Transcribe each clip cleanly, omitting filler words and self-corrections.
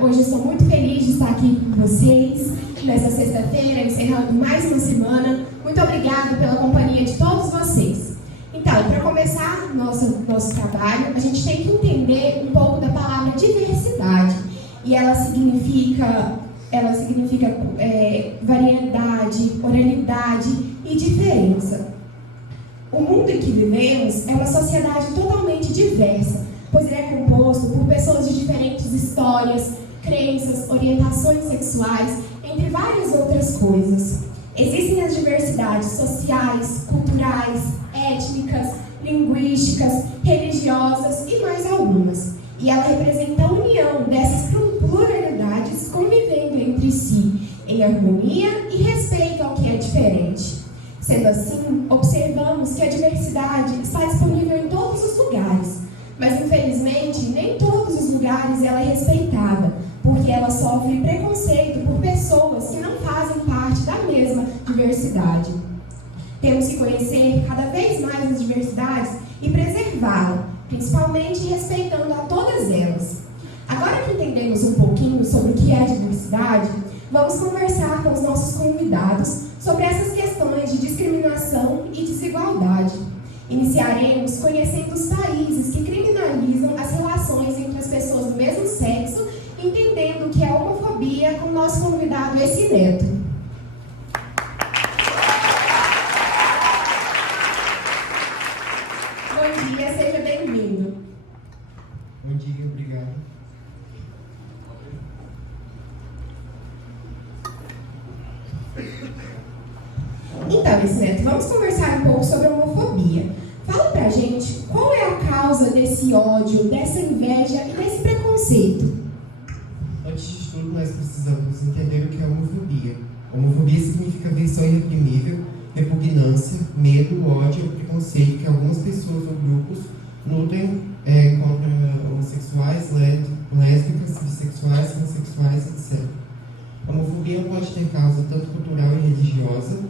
Hoje eu estou muito feliz de estar aqui com vocês, nessa sexta-feira, encerrando mais uma semana. Muito obrigada pela companhia de todos vocês. Então, para começar nosso trabalho, a gente tem que entender um pouco da palavra diversidade. E ela significa variedade, oralidade e diferença. O mundo em que vivemos é uma sociedade totalmente diversa, pois ele é composto por pessoas de diferentes histórias, crenças, orientações sexuais, entre várias outras coisas. Existem as diversidades sociais, culturais, étnicas, linguísticas, religiosas e mais algumas. E ela representa a união dessas pluralidades convivendo entre si, em harmonia e respeito ao que é diferente. Sendo assim, observamos que a diversidade está disponível em todos os lugares, mas infelizmente nem todos os lugares ela é respeitada, porque ela sofre preconceito por pessoas que não fazem parte da mesma diversidade. Temos que conhecer cada vez mais as diversidades e preservá-la, principalmente respeitando a todas elas. Agora que entendemos um pouquinho sobre o que é a diversidade, vamos conversar com os nossos convidados sobre essas questões de discriminação e desigualdade. Iniciaremos conhecendo os países que criminalizam as relações entre as pessoas do mesmo sexo, entendendo o que é homofobia, com o nosso convidado Esse Neto. Bom dia, seja bem-vindo. Bom dia, obrigado. Então, Esse Neto, vamos conversar um pouco sobre a homofobia. Fala pra gente qual é a causa desse ódio, dessa inveja e desse preconceito. Antes de tudo, nós precisamos entender o que é homofobia. Homofobia significa aversão irreprimível, repugnância, medo, ódio ou preconceito que algumas pessoas ou grupos nutrem contra homossexuais, lésbicas, bissexuais, transexuais, etc. A homofobia pode ter causa tanto cultural e religiosa,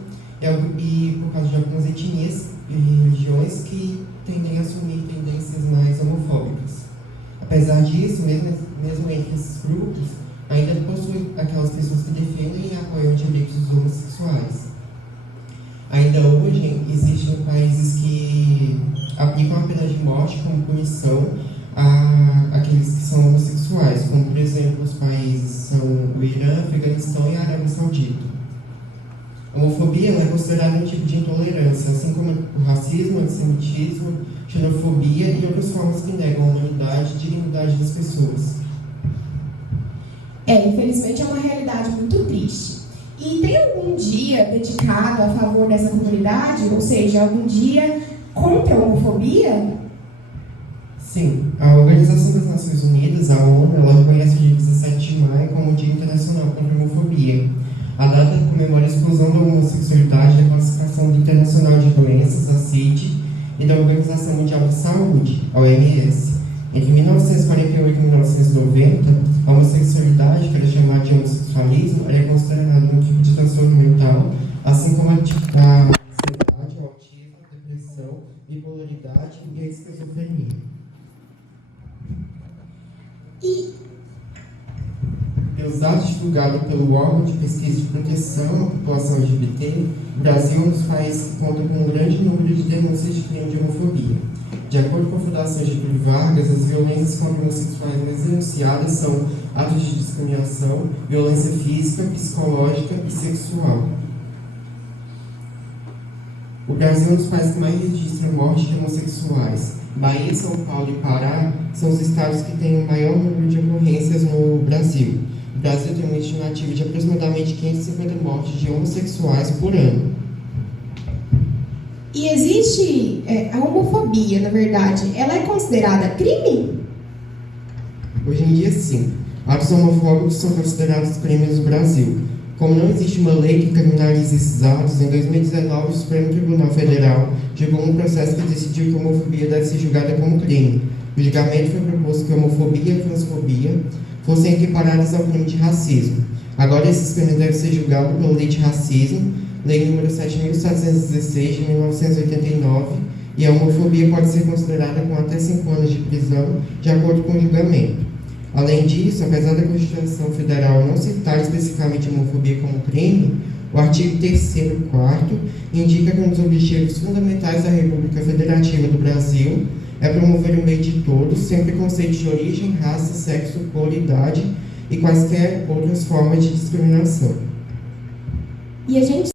e por causa de algumas etnias e religiões que tendem a assumir tendências mais homofóbicas. Apesar disso, mesmo entre esses grupos, ainda possui aquelas pessoas que defendem e apoiam os direitos dos homossexuais. Ainda hoje, existem países que aplicam a pena de morte como punição àqueles que são homossexuais, como, por exemplo, os países são o Irã, Afeganistão e a Arábia Saudita. A homofobia é considerada um tipo de intolerância, assim como o racismo, o antissemitismo, xenofobia e outras formas que negam a humanidade e dignidade das pessoas. Infelizmente é uma realidade muito triste. E tem algum dia dedicado a favor dessa comunidade? Ou seja, algum dia contra a homofobia? Sim, a Organização das Nações Unidas, a ONU, ela reconhece o dia 17 de maio como o Dia Internacional contra a Homofobia. A data comemora a exclusão da homossexualidade da Classificação Internacional de Doenças, a CID, e da Organização Mundial de Saúde, a OMS. Entre 1948 e 1990, a homossexualidade, que era chamada de homossexualismo, era considerada um tipo de transtorno mental, assim como a ansiedade, o autismo, a depressão, bipolaridade e a esquizofrenia. Pelos dados divulgados pelo órgão de pesquisa de proteção à população LGBT, o Brasil é um dos países que conta com um grande número de denúncias de crime de homofobia. De acordo com a Fundação Getúlio Vargas, as violências contra homossexuais mais denunciadas são atos de discriminação, violência física, psicológica e sexual. O Brasil é um dos países que mais registra mortes de homossexuais. Bahia, São Paulo e Pará são os estados que têm o maior número de ocorrências no Brasil. O Brasil tem uma estimativa de aproximadamente 550 mortes de homossexuais por ano. E existe a homofobia, na verdade, ela é considerada crime? Hoje em dia, sim. Atos homofóbicos são considerados crimes no Brasil. Como não existe uma lei que criminalize esses atos, em 2019 o Supremo Tribunal Federal julgou um processo que decidiu que a homofobia deve ser julgada como crime. O julgamento foi proposto que a homofobia e a transfobia fossem equiparadas ao crime de racismo. Agora esses crimes devem ser julgados pela lei de racismo, lei número 7.716 de 1989, e a homofobia pode ser considerada com até 5 anos de prisão, de acordo com o julgamento. Além disso, apesar da Constituição Federal não citar especificamente a homofobia como crime, o artigo 3º e 4º indica que um dos objetivos fundamentais da República Federativa do Brasil é promover o bem de todos, sem preconceito de origem, raça, sexo, cor, idade e quaisquer outras formas de discriminação. E a gente